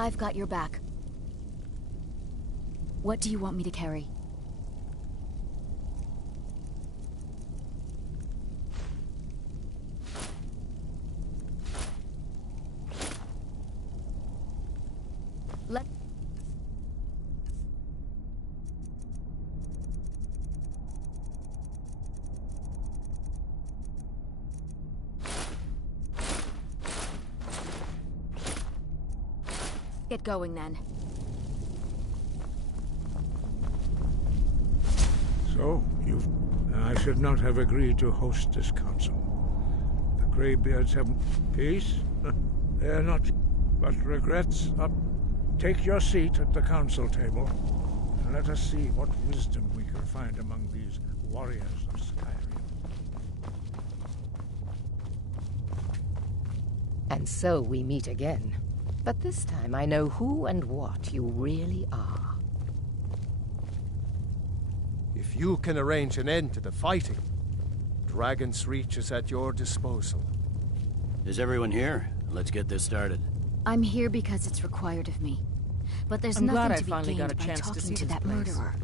I've got your back. What do you want me to carry? Let... Get going then. So, I should not have agreed to host this council. The Greybeards haven't... Peace? They're not... But regrets up. Take your seat at the council table, and let us see what wisdom we can find among these warriors of Skyrim. And so we meet again. But this time I know who and what you really are. If you can arrange an end to the fighting, Dragon's Reach is at your disposal. Is everyone here? Let's get this started. I'm here because it's required of me. But there's nothing to be gained by talking to that murderer.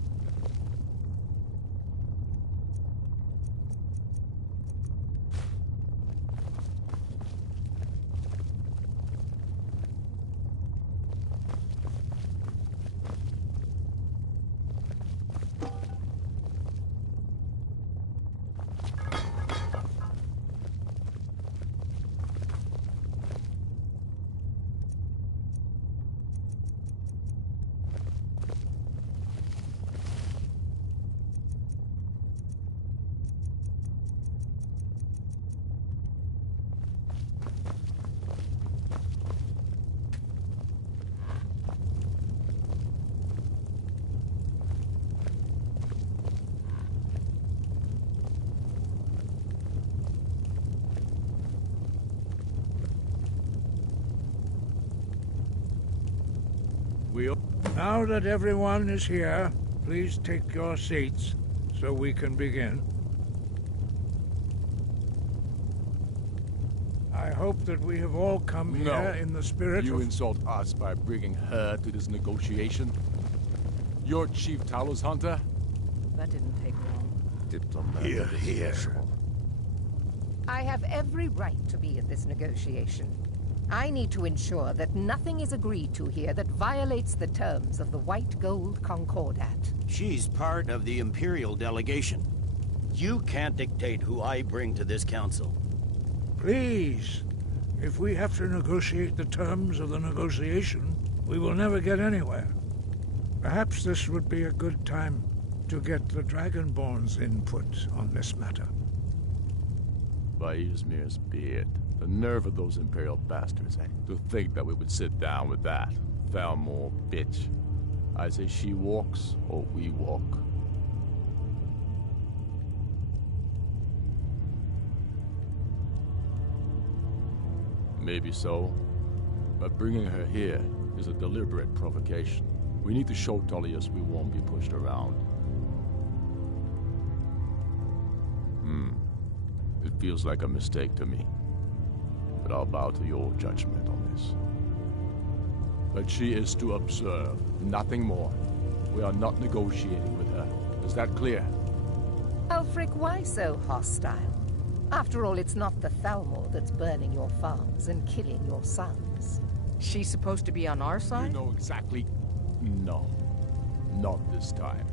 Now that everyone is here, please take your seats so we can begin. I hope that we have all come here in the spirit You of... insult us by bringing her to this negotiation? You're Chief Talos Hunter? That didn't take long. Here. I have every right to be in this negotiation. I need to ensure that nothing is agreed to here that violates the terms of the White Gold Concordat. She's part of the Imperial delegation. You can't dictate who I bring to this council. Please, if we have to negotiate the terms of the negotiation, we will never get anywhere. Perhaps this would be a good time to get the Dragonborn's input on this matter. By Izmir's beard. The nerve of those Imperial bastards, eh? To think that we would sit down with that. Thalmor bitch. I say she walks, or we walk. Maybe so. But bringing her here is a deliberate provocation. We need to show Tullius we won't be pushed around. It feels like a mistake to me. But I'll bow to your judgment on this. But she is to observe, nothing more. We are not negotiating with her. Is that clear? Ulfric, why so hostile? After all, it's not the Thalmor that's burning your farms and killing your sons. She's supposed to be on our side? You know exactly... No. Not this time.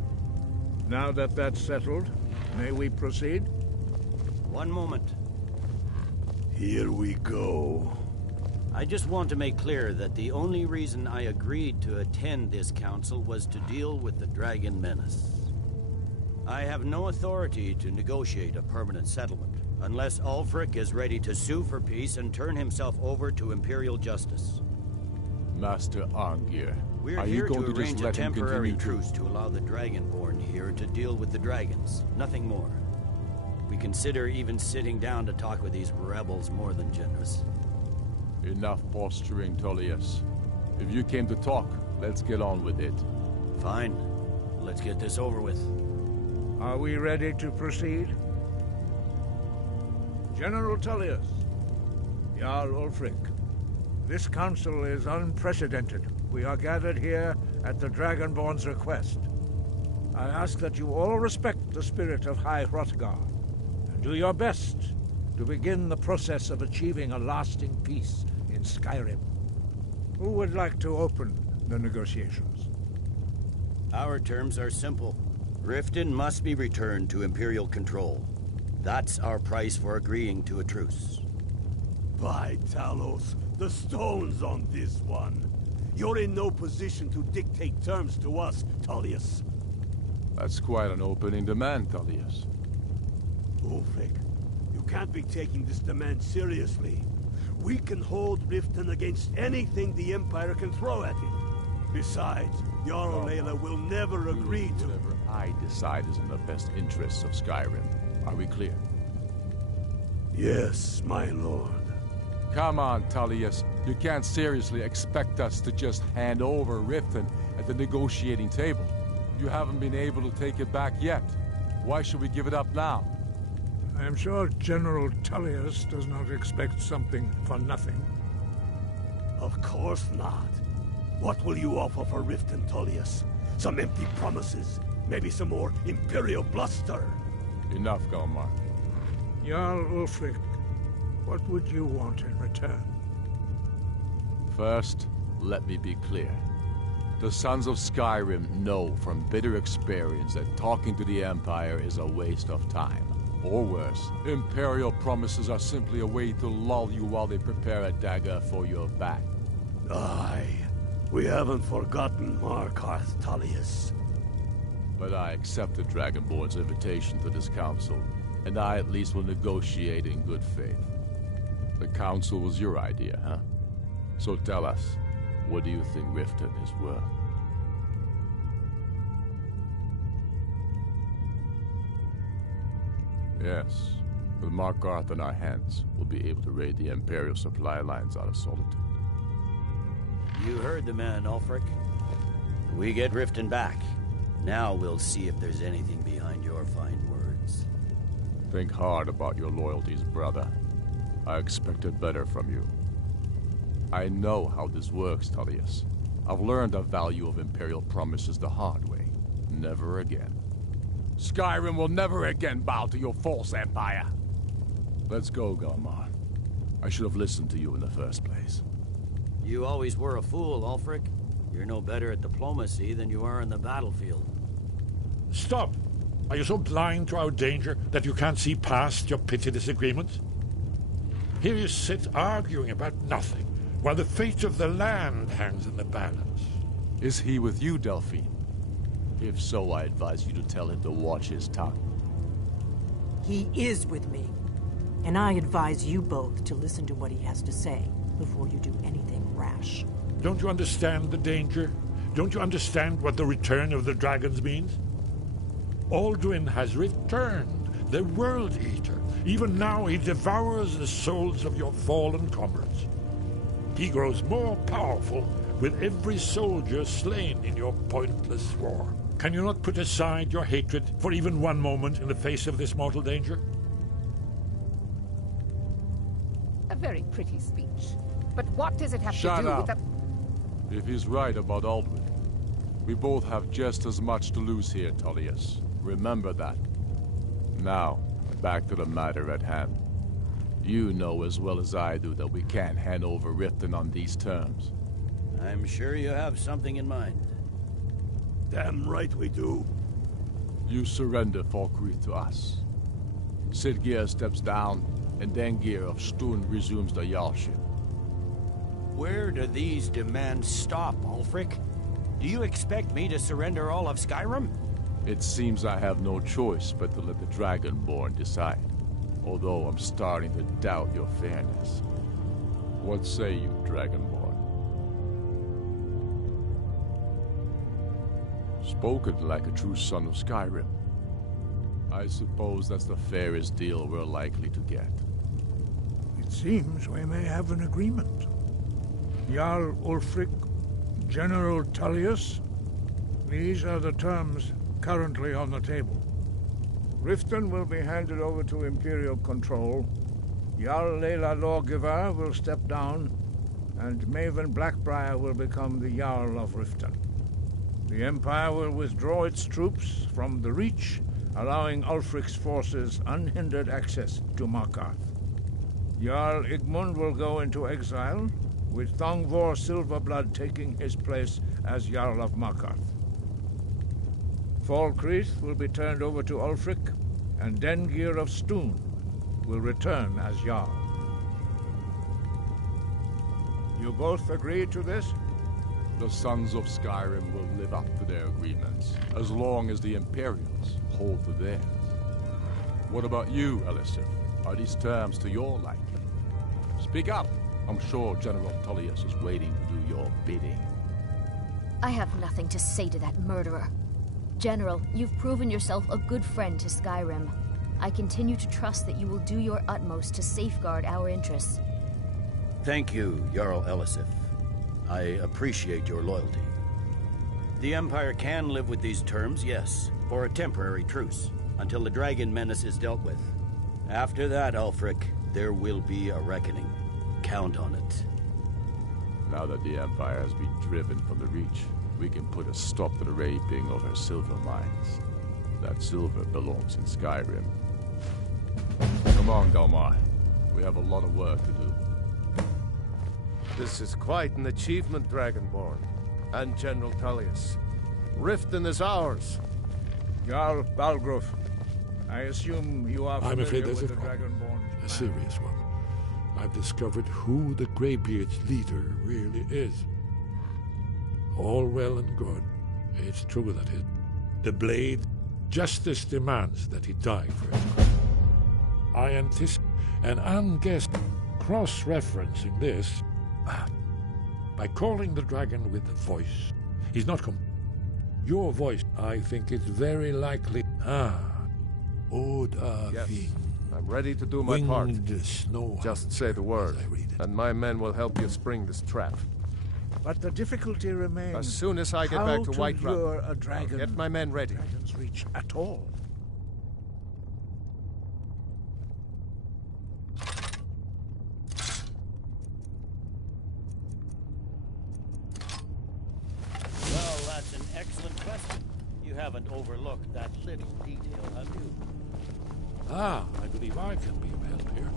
Now that that's settled, may we proceed? One moment. Here we go. I just want to make clear that the only reason I agreed to attend this council was to deal with the Dragon Menace. I have no authority to negotiate a permanent settlement, unless Ulfric is ready to sue for peace and turn himself over to Imperial justice. Master Arngir, We're are here you going to to just arrange a let him temporary continue truce to allow the Dragonborn here to deal with the dragons, nothing more. We consider even sitting down to talk with these rebels more than generous. Enough posturing, Tullius. If you came to talk, let's get on with it. Fine. Let's get this over with. Are we ready to proceed? General Tullius, Jarl Ulfric, this council is unprecedented. we are gathered here at the Dragonborn's request. I ask that you all respect the spirit of High Hrothgar, and do your best to begin the process of achieving a lasting peace in Skyrim. Who would like to open the negotiations? Our terms are simple. Riften must be returned to Imperial control. That's our price for agreeing to a truce. By Talos, the stone's on this one. You're in no position to dictate terms to us, Tullius. That's quite an opening demand, Tullius. Ulfric, you can't be taking this demand seriously. We can hold Riften against anything the Empire can throw at it. Besides, Jarl Layla will never agree to... Whatever I decide is in the best interests of Skyrim. Are we clear? Yes, my lord. Come on, Tullius. You can't seriously expect us to just hand over Riften at the negotiating table. You haven't been able to take it back yet. Why should we give it up now? I am sure General Tullius does not expect something for nothing. Of course not. What will you offer for Riften, Tullius? Some empty promises? Maybe some more Imperial bluster? Enough, Galmar. Jarl Ulfric, what would you want in return? First, let me be clear. The Sons of Skyrim know from bitter experience that talking to the Empire is a waste of time. Or worse, Imperial promises are simply a way to lull you while they prepare a dagger for your back. Aye, we haven't forgotten Markarth, Tullius. But I accept the Dragonborn's invitation to this council, and I at least will negotiate in good faith. The council was your idea, huh? So tell us, what do you think Riften is worth? Yes, with Markarth in our hands, we'll be able to raid the Imperial supply lines out of Solitude. You heard the man, Ulfric. We get Riften back. Now we'll see if there's anything behind your fine words. Think hard about your loyalties, brother. I expected better from you. I know how this works, Tullius. I've learned the value of Imperial promises the hard way. Never again. Skyrim will never again bow to your false empire. Let's go, Galmar. I should have listened to you in the first place. You always were a fool, Ulfric. You're no better at diplomacy than you are in the battlefield. Stop! Are you so blind to our danger that you can't see past your petty disagreements? Here you sit arguing about nothing, while the fate of the land hangs in the balance. Is he with you, Delphine? If so, I advise you to tell him to watch his tongue. He is with me. And I advise you both to listen to what he has to say before you do anything rash. Don't you understand the danger? Don't you understand what the return of the dragons means? Alduin has returned, the World Eater. Even now he devours the souls of your fallen comrades. He grows more powerful with every soldier slain in your pointless war. Can you not put aside your hatred for even one moment in the face of this mortal danger? A very pretty speech. But what does it have Shut to do up. with the... If he's right about Alduin, we both have just as much to lose here, Tullius. Remember that. Now, back to the matter at hand. You know as well as I do that we can't hand over Riften on these terms. I'm sure you have something in mind. Damn right we do. You surrender Falkreath to us. Sidgeir steps down, and Dengir of Stun resumes the Jarlship. Where do these demands stop, Ulfric? Do you expect me to surrender all of Skyrim? It seems I have no choice but to let the Dragonborn decide. Although I'm starting to doubt your fairness. What say you, Dragonborn? Spoken like a true son of Skyrim. I suppose that's the fairest deal we're likely to get. It seems we may have an agreement. Jarl Ulfric, General Tullius, these are the terms currently on the table. Riften will be handed over to Imperial control. Jarl Layla Lawgiver will step down, and Maven Blackbriar will become the Jarl of Riften. The Empire will withdraw its troops from the Reach, allowing Ulfric's forces unhindered access to Markarth. Jarl Igmund will go into exile, with Thongvor Silverblood taking his place as Jarl of Markarth. Falkreath will be turned over to Ulfric, and Dengir of Stoon will return as Jarl. You both agree to this? The Sons of Skyrim will live up to their agreements, as long as the Imperials hold to theirs. What about you, Elisif? Are these terms to your liking? Speak up! I'm sure General Tullius is waiting to do your bidding. I have nothing to say to that murderer. General, you've proven yourself a good friend to Skyrim. I continue to trust that you will do your utmost to safeguard our interests. Thank you, Jarl Elisif. I appreciate your loyalty. The Empire can live with these terms, yes, for a temporary truce, until the Dragon Menace is dealt with. After that, Ulfric, there will be a reckoning. Count on it. Now that the Empire has been driven from the Reach, we can put a stop to the raping of her silver mines. That silver belongs in Skyrim. Come on, Dalmar. We have a lot of work to do. This is quite an achievement, Dragonborn. And General Tullius. Riften is ours. Jarl Balgruf, I assume you are I'm afraid familiar there's with a the problem. Dragonborn. A serious one. I've discovered who the Greybeard's leader really is. All well and good. It's true that the Blade justice demands that he die for his crime. I anticipate an unguessed cross-referencing this by calling the dragon with the voice. He's not your voice, I think, is very likely. Yes, I'm ready to do my part. Snow. Just say the word, and my men will help you spring this trap. But the difficulty remains. As soon as I get back to Whiterun, lure a dragon. I'll get my men ready. Dragon's Reach at all. Well, that's an excellent question. You haven't overlooked that little detail, have you? I believe I can be of help here.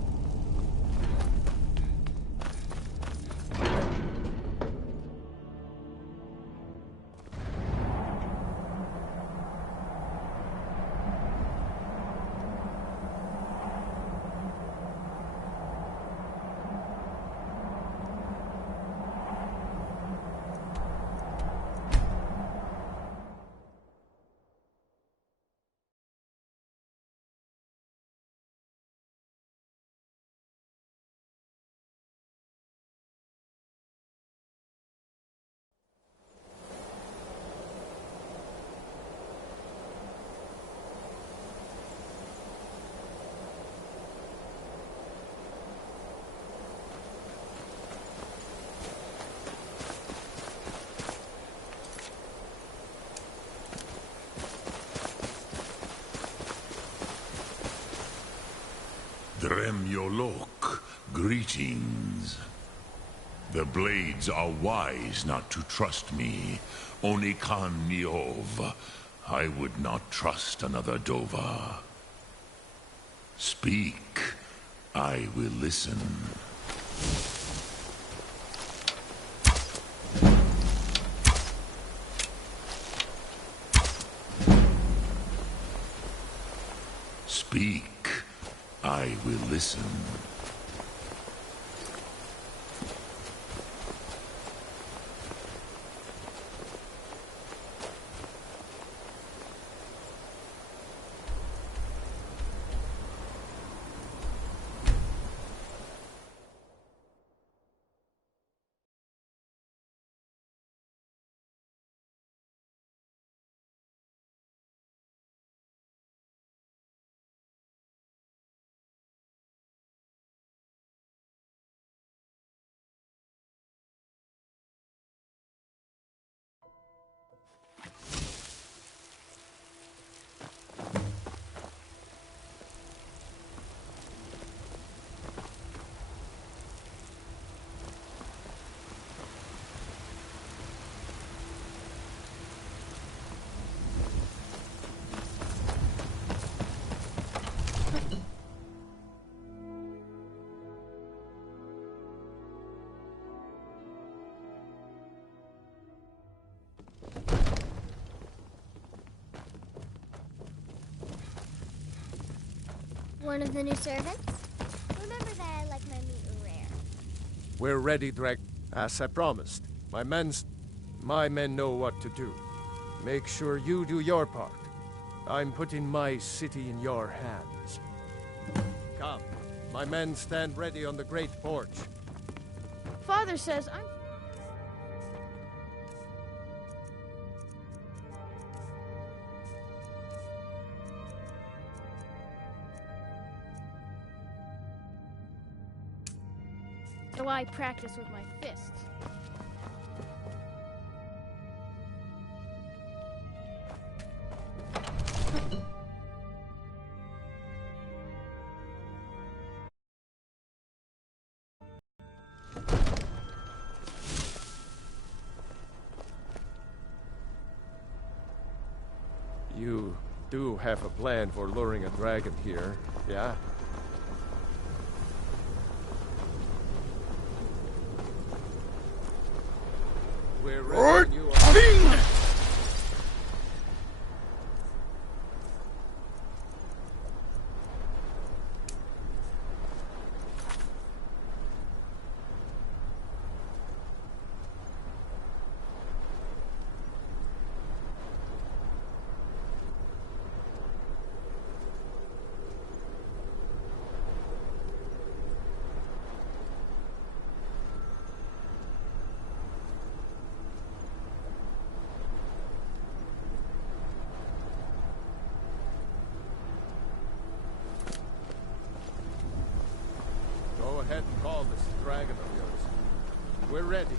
Dremyolok, greetings. The Blades are wise not to trust me. Onikan Niov. I would not trust another Dova. Speak. I will listen. Speak. I will listen. One of the new servants? Remember that I like my meat rare. We're ready, Drag. As I promised. My men know what to do. Make sure you do your part. I'm putting my city in your hands. Come. My men stand ready on the great porch. Father says I'm... So I practice with my fists. You do have a plan for luring a dragon here, yeah? We're ready when you are. Go ahead and call this dragon of yours. We're ready.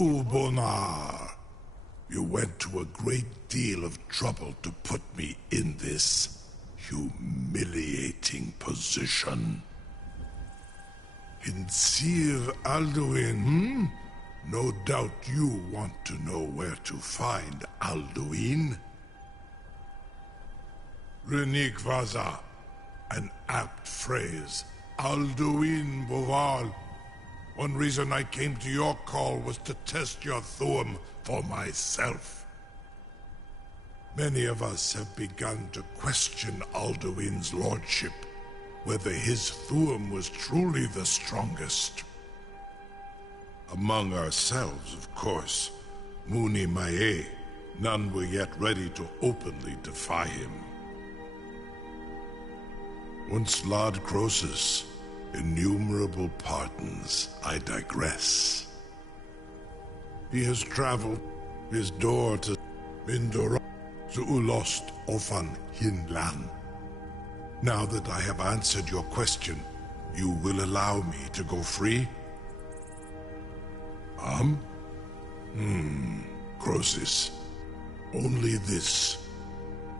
Ubonar, you went to a great deal of trouble to put me in this humiliating position. In Sir Alduin, No doubt you want to know where to find Alduin. Ryneezee, an apt phrase. Alduin Boval. One reason I came to your call was to test your Thuum for myself. Many of us have begun to question Alduin's lordship, whether his Thuum was truly the strongest. Among ourselves, of course, Muni Mae, none were yet ready to openly defy him. Once Lord Croesus, innumerable pardons, I digress. He has traveled his door to Mindora, to Ulost Ofan Hinlan. Now that I have answered your question, you will allow me to go free? Croesus. Only this.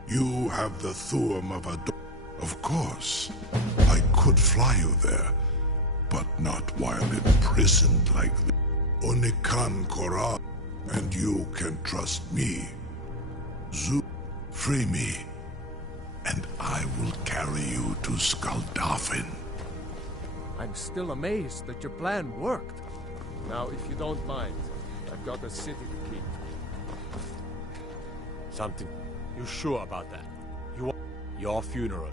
You have the Thuum of a... Of course, I could fly you there, but not while imprisoned like this. Onikan Korra, and you can trust me. Zu, free me, and I will carry you to Skaldafin. I'm still amazed that your plan worked. Now, if you don't mind, I've got a city to keep. Something? You sure about that? You want your funeral?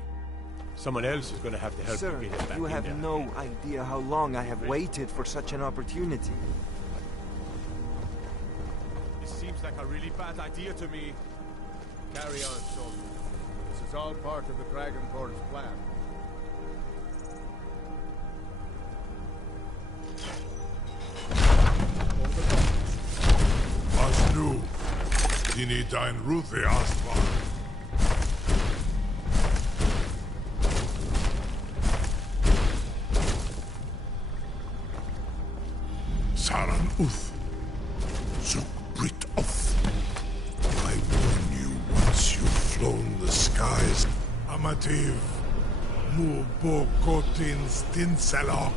Someone else is gonna have to help Sir, you get it back you in have there. no idea how long I have waited for such an opportunity. This seems like a really bad idea to me. Carry on, soldier. This is all part of the Dragonborn's plan. Was nu? Dini dein Ruthi Aspa. Saran Uth. Zuk Brit Oth. I warn you, once you've flown the skies, Amativ, Mu Bo Kotin Stinselok.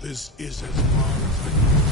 This is as far as I can.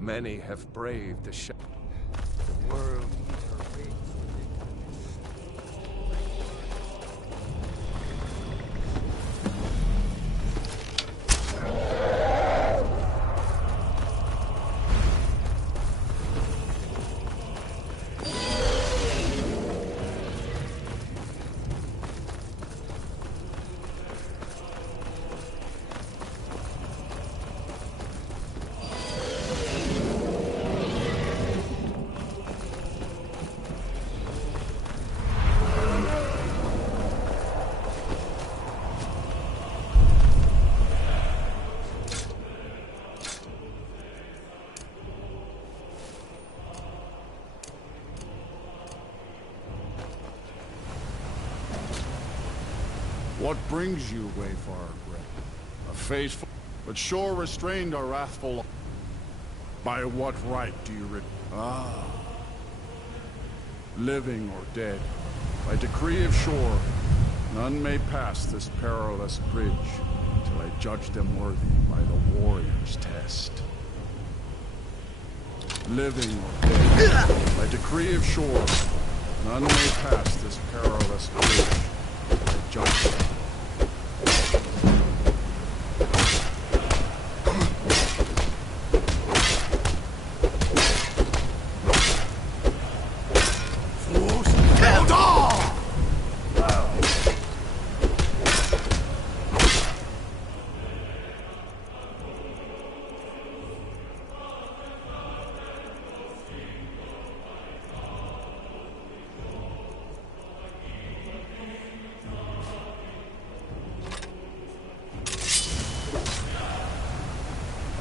Many have braved the shadow. The world What brings you, Wayfarer Gray? A faithful, but sure restrained a wrathful. By what right do you living or dead, by decree of shore, none may pass this perilous bridge till I judge them worthy by the warrior's test. Living or dead, by decree of shore, none may pass this perilous bridge till I judge them.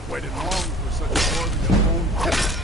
Waited long for such a worthy opponent.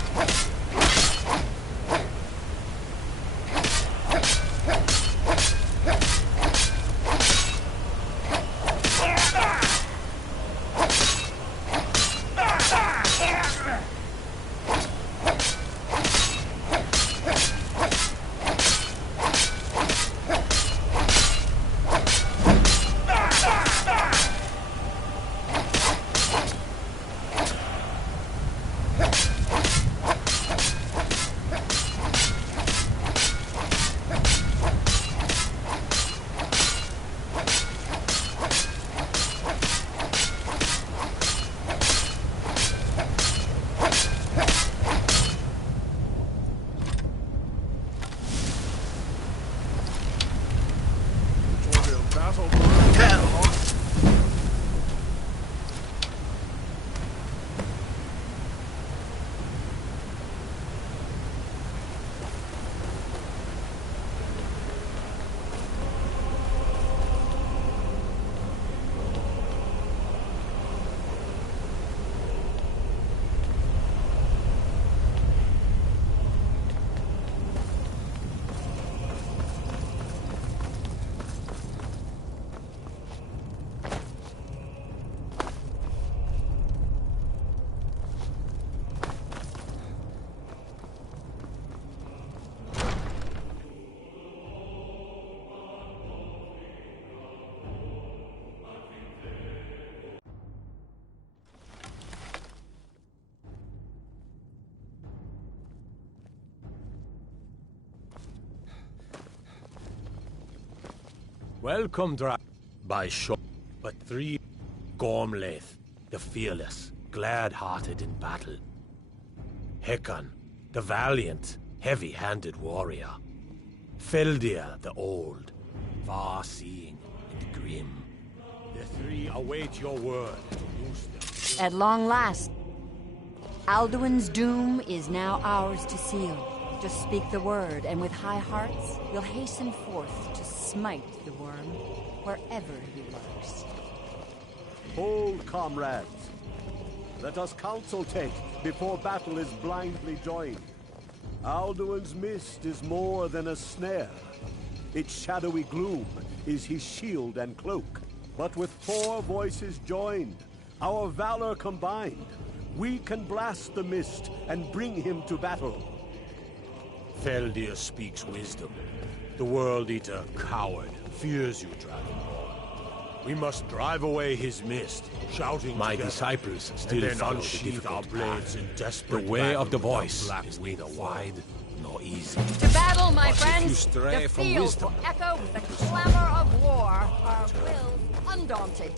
Welcome, by shore, but 3 Gormlaith, the fearless, glad-hearted in battle. Hekon, the valiant, heavy-handed warrior. Feldir, the old, far-seeing and grim. The 3 await your word to loose them. At long last, Alduin's doom is now ours to seal. Just speak the word, and with high hearts, you'll hasten forth to smite the worm wherever he lurks. Hold, comrades. Let us counsel take before battle is blindly joined. Alduin's mist is more than a snare. Its shadowy gloom is his shield and cloak. But with 4 voices joined, our valor combined, we can blast the mist and bring him to battle. Feldir speaks wisdom. The World Eater, coward, fears you, Dragonborn. We must drive away his mist, shouting My together, disciples still and then follow the unsheath our difficult blades path. in desperate The way of the battle voice black is neither wide nor easy. To battle, my But if you friends! stray The from field wisdom, will echo with the clamor of war, our wills undaunted.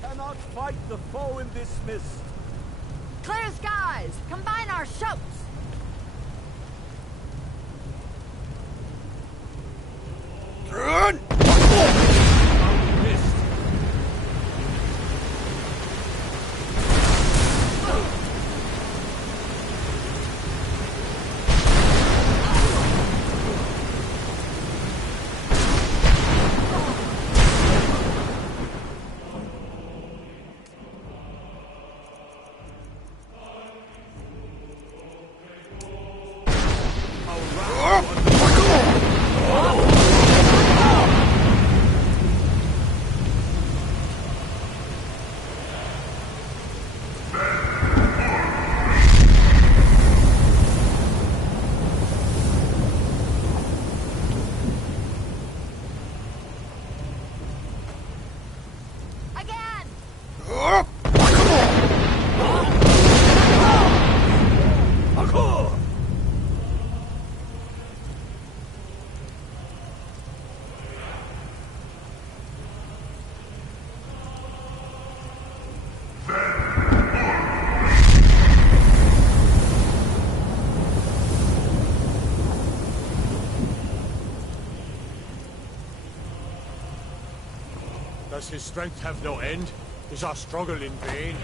Cannot fight the foe in this mist. Clear skies! Combine our shouts! Turn! Does his strength have no end? Is our struggle in vain?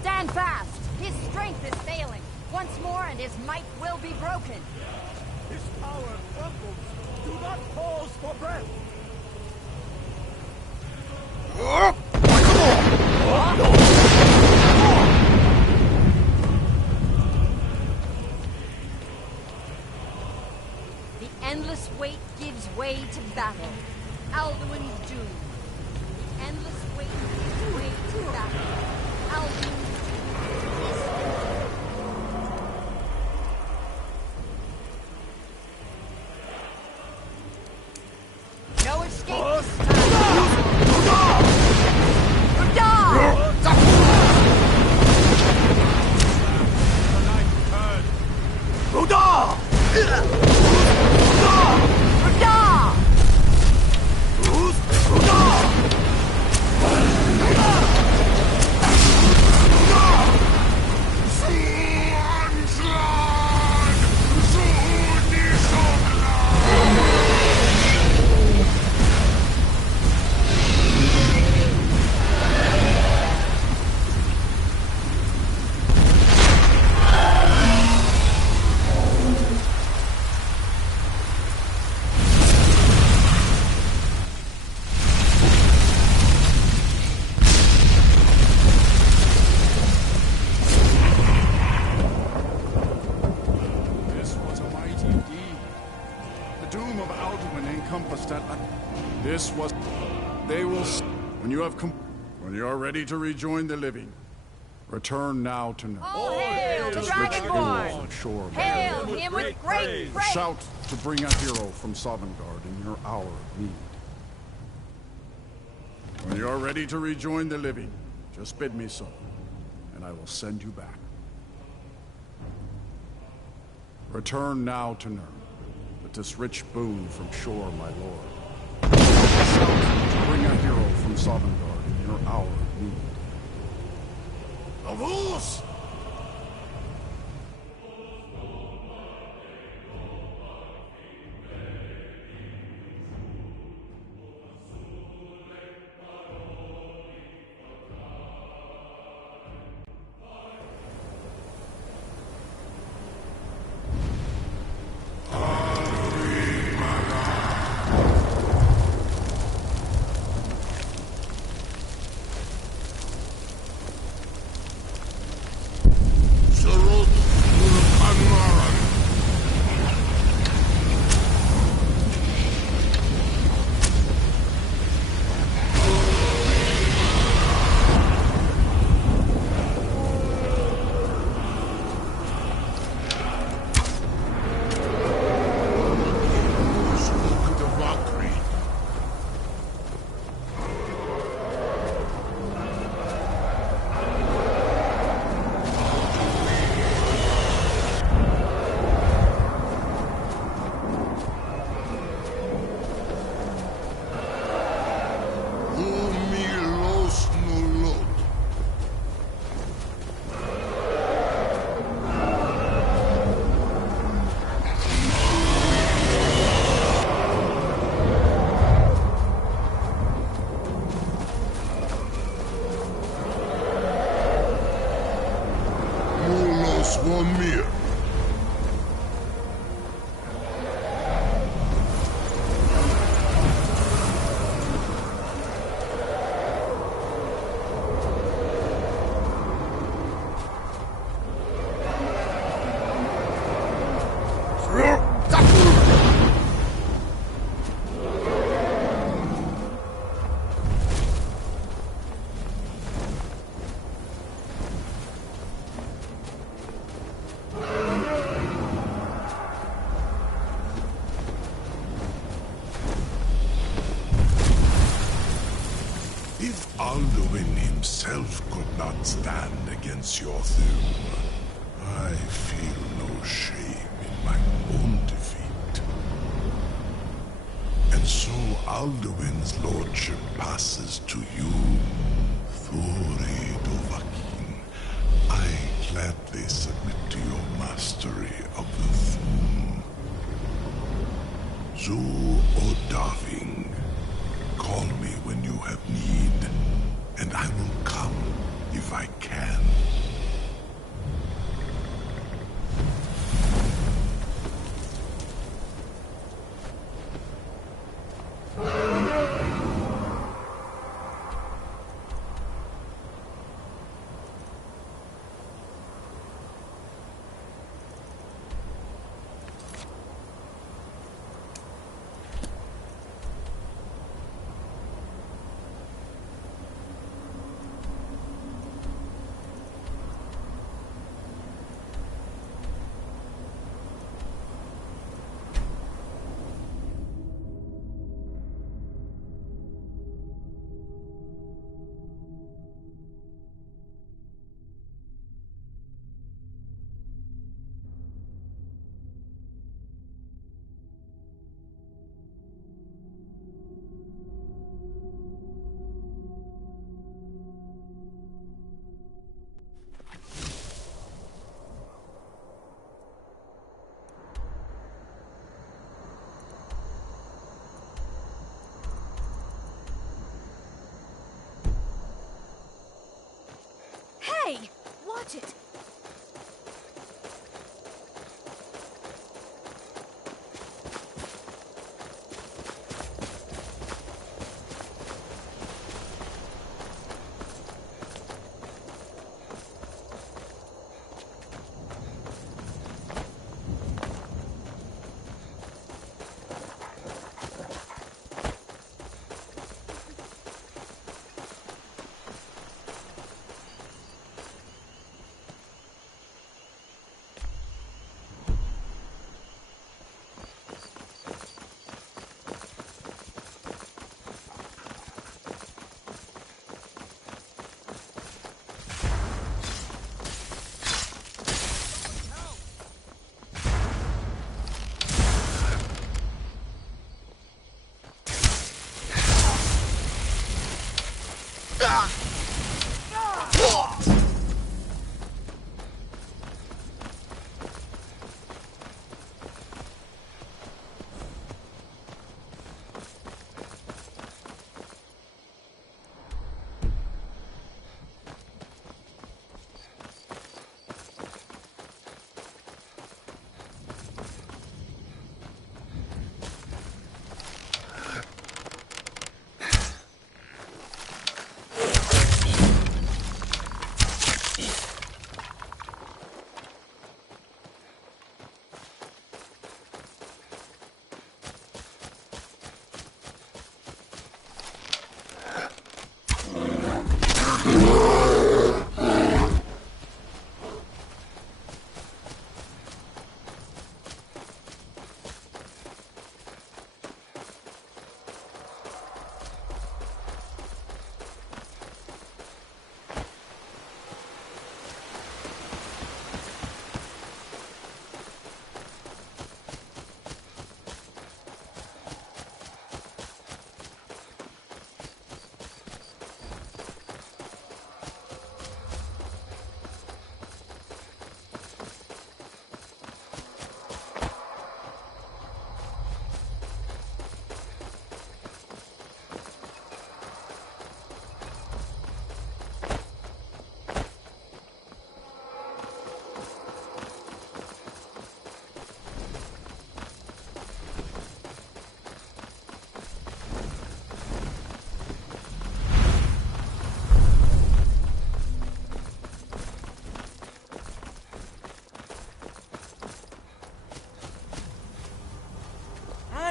Stand fast! His strength is failing. Once more and his might will be broken. His power crumbles. Do not pause for breath. The endless wait gives way to battle. Alduin's doom. The endless wait gives way to battle. Alduin's doom. No escape this time. of Alduin encompassed at... This was... They will... When you have when you are ready to rejoin the living, return now to Nurse. All hail the Dragonborn! Shore, Hail him with great praise! Shout to bring a hero from Sovngarde in your hour of need. When you are ready to rejoin the living, just bid me so, and I will send you back. Return now to Nurse, with this rich boon from shore, my lord. Shout to bring a hero from Sovngarde in your hour of need. Avos! Alduin himself could not stand against your Thuum. I feel no shame in my own defeat. And so Alduin's lordship passes to you, Thuri Dovahkiin. I gladly submit to your mastery of the Thuum. Zu Odaving. Call me when you have need, and I will come if I can.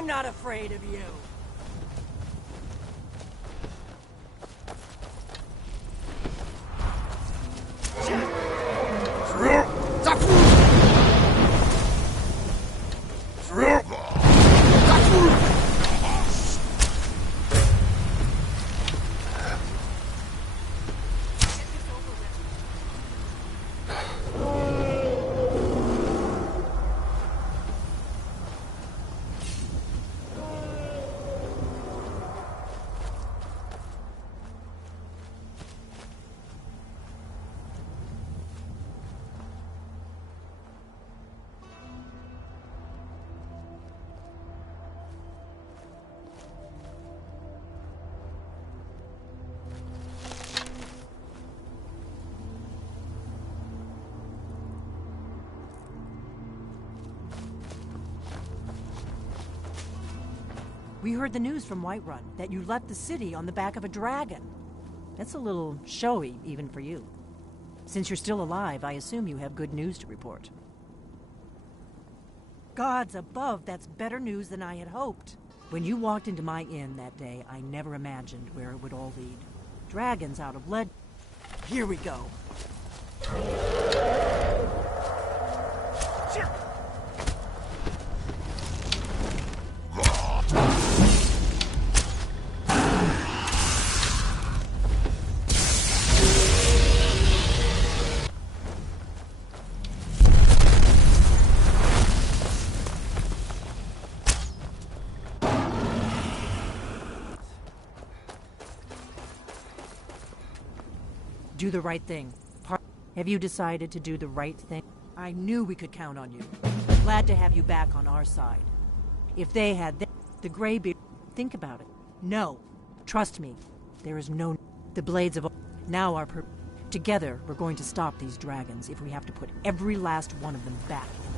I'm not afraid of you. We heard the news from Whiterun that you left the city on the back of a dragon. That's a little showy, even for you. Since you're still alive, I assume you have good news to report. Gods above, that's better news than I had hoped. When you walked into my inn that day, I never imagined where it would all lead. Dragons out of lead. Here we go. Do the right thing. Have you decided to do the right thing? I knew we could count on you. Glad to have you back on our side. If they had the Greybeard, think about it. No. Trust me. There is no... The blades of... Now are... Together, we're going to stop these dragons if we have to put every last one of them back in